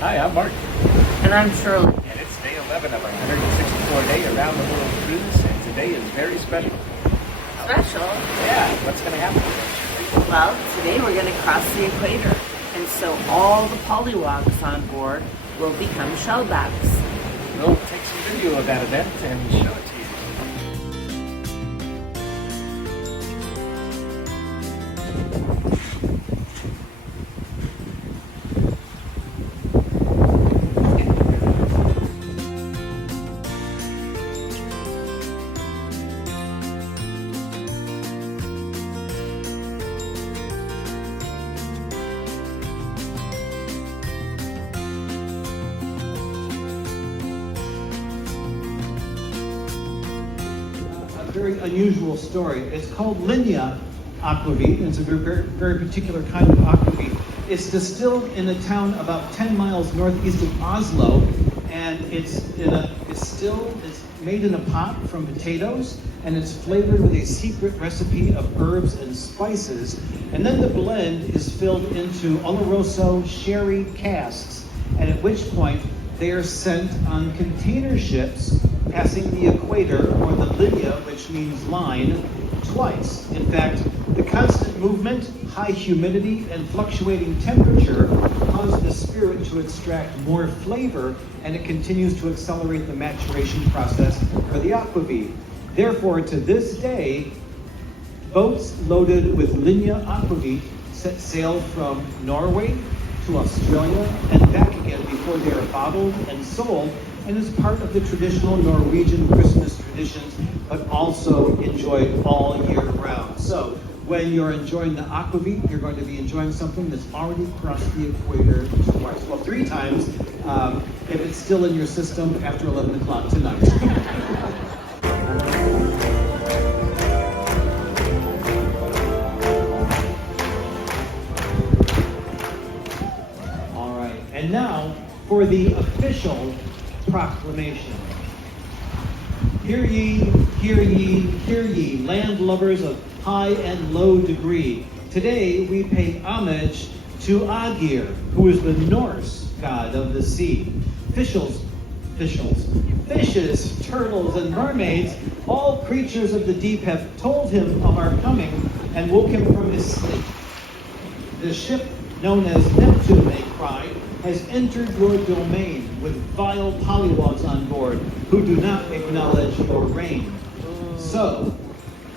Hi, I'm Mark. And I'm Shirley. And it's day 11 of our 164-day Around the World cruise, and today is very special. Special? Yeah, what's going to happen today? Well, today we're going to cross the equator, and so all the Polliwogs on board will become shellbacks. We'll take some video of that event and show it to you. Very unusual story. It's called Linja aquavit. It's a very particular kind of aquavit. It's distilled in a town about 10 miles northeast of Oslo, and it's made in a pot from potatoes, and it's flavored with a secret recipe of herbs and spices. And then the blend is filled into Oloroso sherry casks, and at which point they are sent on container ships passing the equator, or the linja, which means line, twice. In fact, the constant movement, high humidity, and fluctuating temperature cause the spirit to extract more flavor, and it continues to accelerate the maturation process for the aquavit. Therefore, to this day, boats loaded with linja aquavit set sail from Norway to Australia and back again before they are bottled and sold, and is part of the traditional Norwegian Christmas traditions, but also enjoyed all year round. So when you're enjoying the aquavit, you're going to be enjoying something that's already crossed the equator twice. Well, 3 times, if it's still in your system after 11 o'clock tonight. All right, and now for the official proclamation. Hear ye, hear ye, hear ye, land lovers of high and low degree. Today we pay homage to Aegir, who is the Norse god of the sea. Fishes, turtles, and mermaids, all creatures of the deep, have told him of our coming and woke him from his sleep. The ship known as Neptune, they cried, has entered your domain with vile Polliwogs on board who do not acknowledge your reign. So,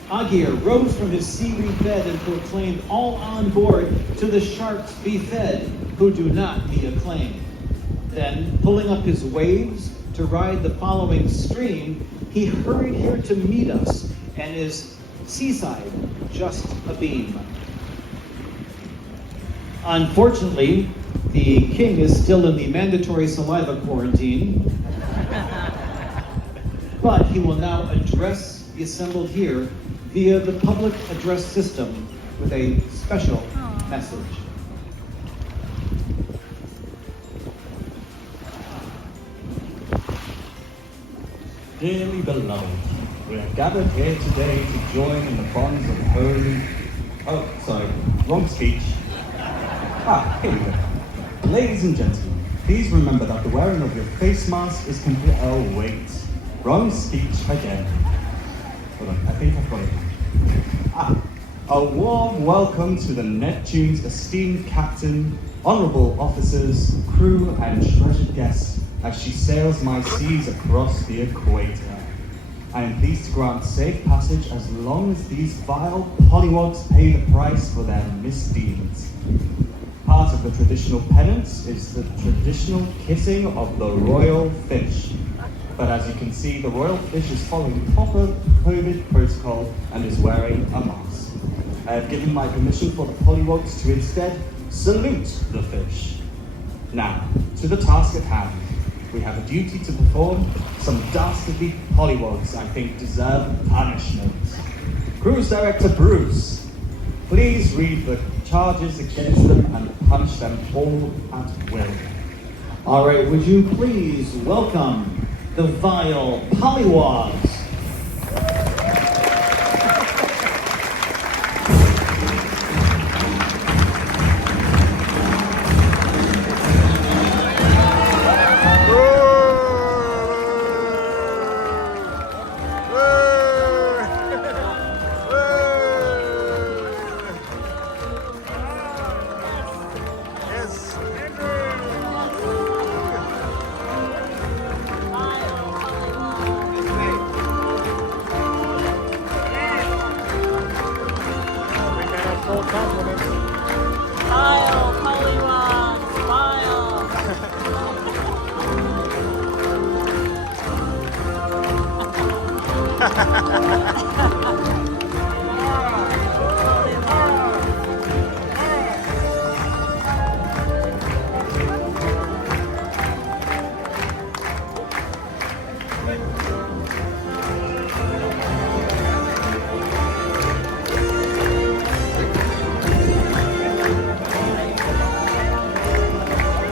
Aegir rose from his seaweed bed and proclaimed all on board to the sharks be fed who do not be acclaimed. Then, pulling up his waves to ride the following stream, he hurried here to meet us and is seaside just abeam. Unfortunately, the king is still in the mandatory saliva quarantine, but he will now address the assembled here via the public address system with a special message. Dearly beloved, we are gathered here today to join in the bonds of holy... Oh, sorry, wrong speech. Here we go. Ladies and gentlemen, please remember that the wearing of your face mask is complete... Oh, wait. Wrong speech again. Hold on, I think I've got it. A warm welcome to the Neptunes' esteemed captain, honorable officers, crew, and treasured guests as she sails my seas across the equator. I am pleased to grant safe passage as long as these vile Polliwogs pay the price for their misdeeds. Part of the traditional penance is the traditional kissing of the royal fish. But as you can see, the royal fish is following proper COVID protocol and is wearing a mask. I have given my permission for the Polliwogs to instead salute the fish. Now, to the task at hand. We have a duty to perform. Some dastardly Polliwogs, I think, deserve punishment. Cruise Director Bruce, please read the charges against them and punish them all at will. All right, would you please welcome the vile Polliwogs.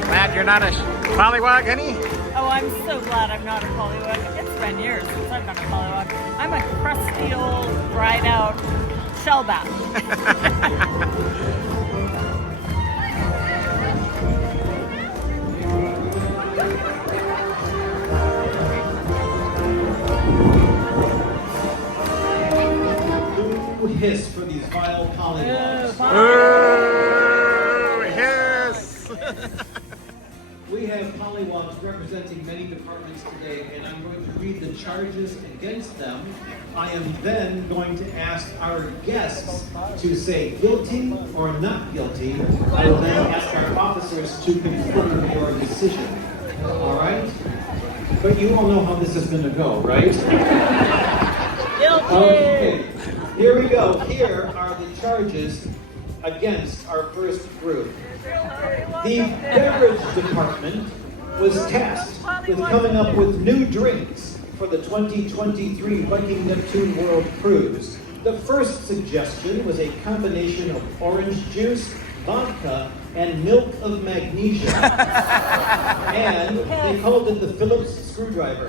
Glad you're not a Polliwog, honey? Oh, I'm so glad I'm not a Polliwog. It's been years since I've been a Polliwog. I'm a crusty old, dried out shellback. Ooh, hiss for these vile pollywogs. Ooh, yes! We have pollywogs representing many departments today, and I'm going to read the charges against them. I am then going to ask our guests to say guilty or not guilty. I will then ask our officers to confirm your decision. All right? But you all know how this is going to go, right? Guilty! Okay, here we go. Here are the charges against our first group. The beverage department was tasked with coming up with new drinks for the 2023 Viking Neptune World Cruise. The first suggestion was a combination of orange juice, vodka, and milk of magnesia. And they called it the Phillips screwdriver.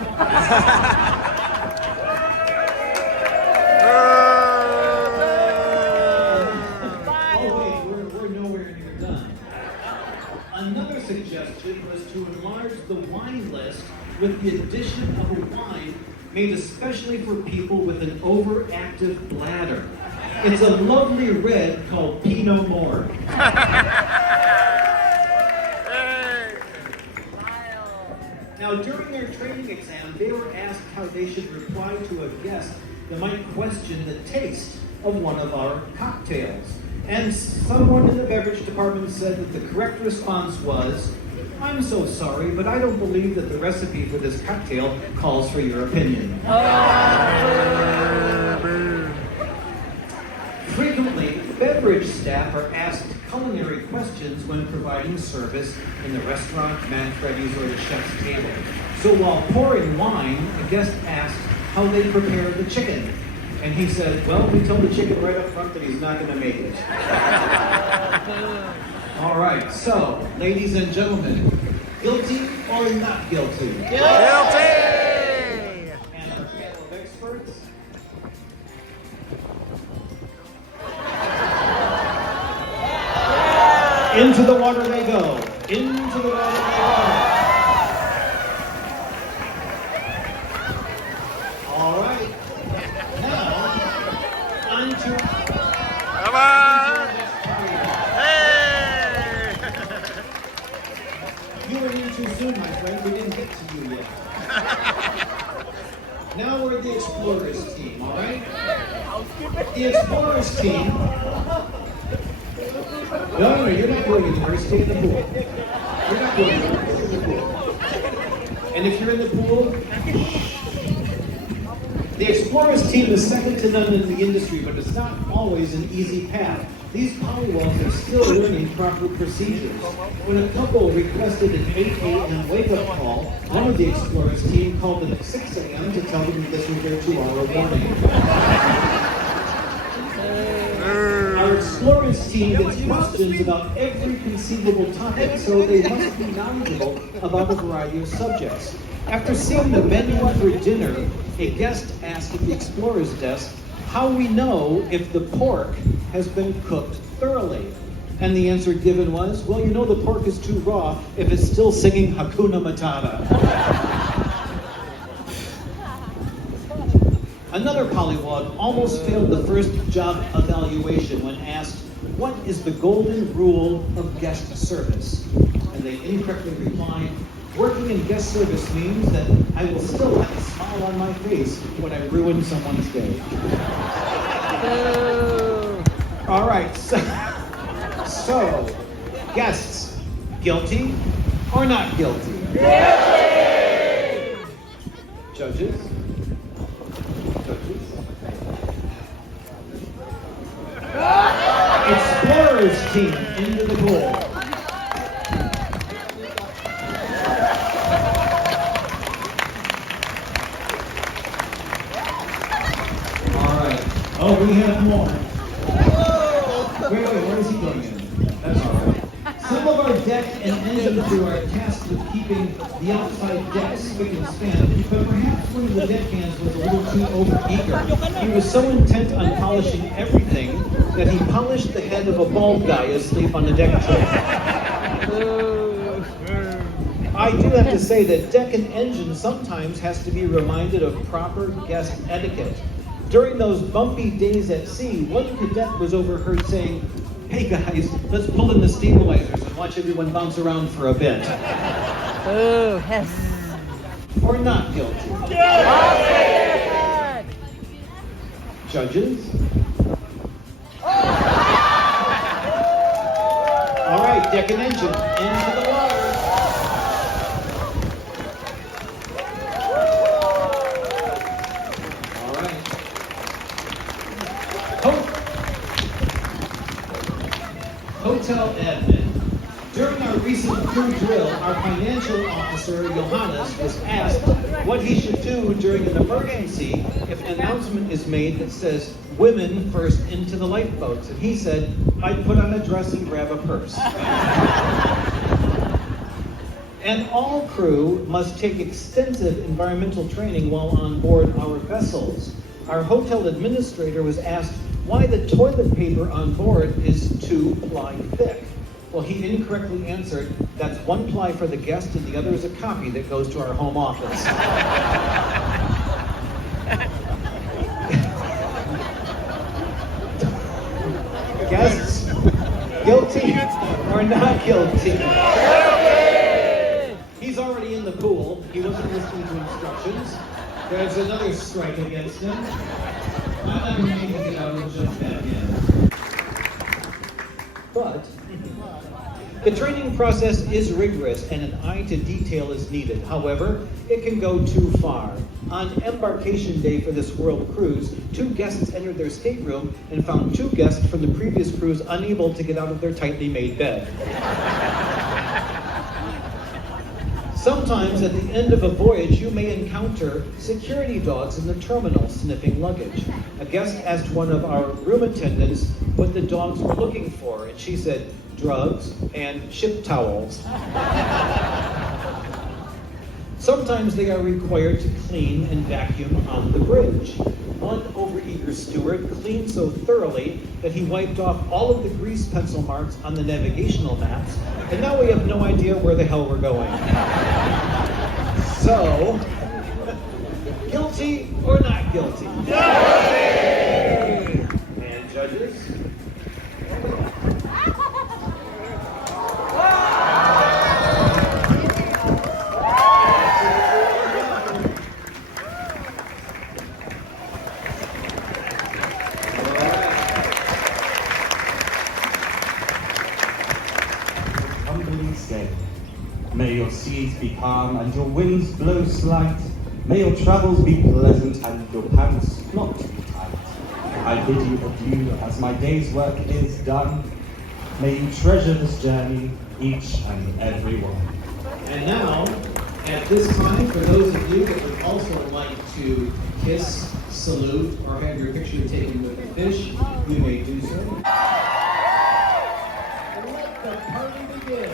Another suggestion was to enlarge the wine list with the addition of a wine made especially for people with an overactive bladder. It's a lovely red called Pinot Noir. Now, during their training exam, they were asked how they should reply to a guest that might question the taste of one of our cocktails. And someone in the beverage department said that the correct response was, "I'm so sorry, but I don't believe that the recipe for this cocktail calls for your opinion." Frequently, beverage staff are asked culinary questions when providing service in the restaurant, Manfredi's, or the chef's table. So while pouring wine, a guest asked how they prepare the chicken. And he said, "Well, we told the chicken right up front that he's not going to make it." All right, so, ladies and gentlemen, guilty or not guilty? Guilty! And our panel of experts? Into the water they go. Into the water they go. All right. Now, on to... Come on! Hey! You were in too soon, my friend. We didn't get to you yet. Now we're the Explorers team, all right? The Explorers team... No, you're not going anywhere. Stay in the pool. You're not going anywhere. Stay in the pool. And if you're in the pool... The Explorers team is second to none in the industry, but it's not always an easy path. These pollywogs are still learning proper procedures. When a couple requested an 8 a.m. wake-up call, one of the Explorers team called them at 6 a.m. to tell them that this was their 2-hour warning. Our Explorers team gets questions about every conceivable topic, so they must be knowledgeable about a variety of subjects. After seeing the menu for dinner, a guest asked at the Explorers desk how we know if the pork has been cooked thoroughly. And the answer given was, well, you know the pork is too raw if it's still singing Hakuna Matata. Another pollywog almost failed the first job evaluation when asked, what is the golden rule of guest service? And they incorrectly replied, working in guest service means that I will still have a smile on my face when I ruin someone's day. All right, so guests, guilty or not guilty? Guilty! Judges? Judges? Oh, we have more. Wait, where is he going in? That's all right. Some of our deck and engine crew are tasked with keeping the outside deck spick and span, but perhaps one of the deckhands was a little too overeager. He was so intent on polishing everything that he polished the head of a bald guy asleep on the deck chair. I do have to say that deck and engine sometimes has to be reminded of proper guest etiquette. During those bumpy days at sea, one cadet was overheard saying, "Hey guys, let's pull in the stabilizers and watch everyone bounce around for a bit." Oh, yes. Or not guilty. Judges? All right, deck and engine, into the water. All right. Hotel admin. During our recent crew drill, our financial officer, Johannes, was asked what he should do during an emergency if an announcement is made that says, "Women first into the lifeboats." And he said, "I'd put on a dress and grab a purse." And all crew must take extensive environmental training while on board our vessels. Our hotel administrator was asked why the toilet paper on board is 2-ply thick. Well, he incorrectly answered, that's 1 ply for the guest and the other is a copy that goes to our home office. Guests, guilty or not guilty? He's already in the pool. He wasn't listening to instructions. There's another strike against him. I'm not going to make him get out and jump back in. But the training process is rigorous and an eye to detail is needed. However, it can go too far. On embarkation day for this world cruise, 2 guests entered their stateroom and found 2 guests from the previous cruise unable to get out of their tightly made bed. Sometimes at the end of a voyage, you may encounter security dogs in the terminal sniffing luggage. A guest asked one of our room attendants what the dogs were looking for, and she said, drugs and ship towels. Sometimes they are required to clean and vacuum on the bridge. One overeager steward cleaned so thoroughly that he wiped off all of the grease pencil marks on the navigational maps, and now we have no idea where the hell we're going. So, guilty or not guilty? Guilty! And judges? May your seas be calm and your winds blow slight. May your travels be pleasant and your pants not too tight. I bid you adieu as my day's work is done. May you treasure this journey, each and every one. And now, at this time, for those of you that would also like to kiss, salute, or have your picture taken with the fish, you may do so. Let the party begin.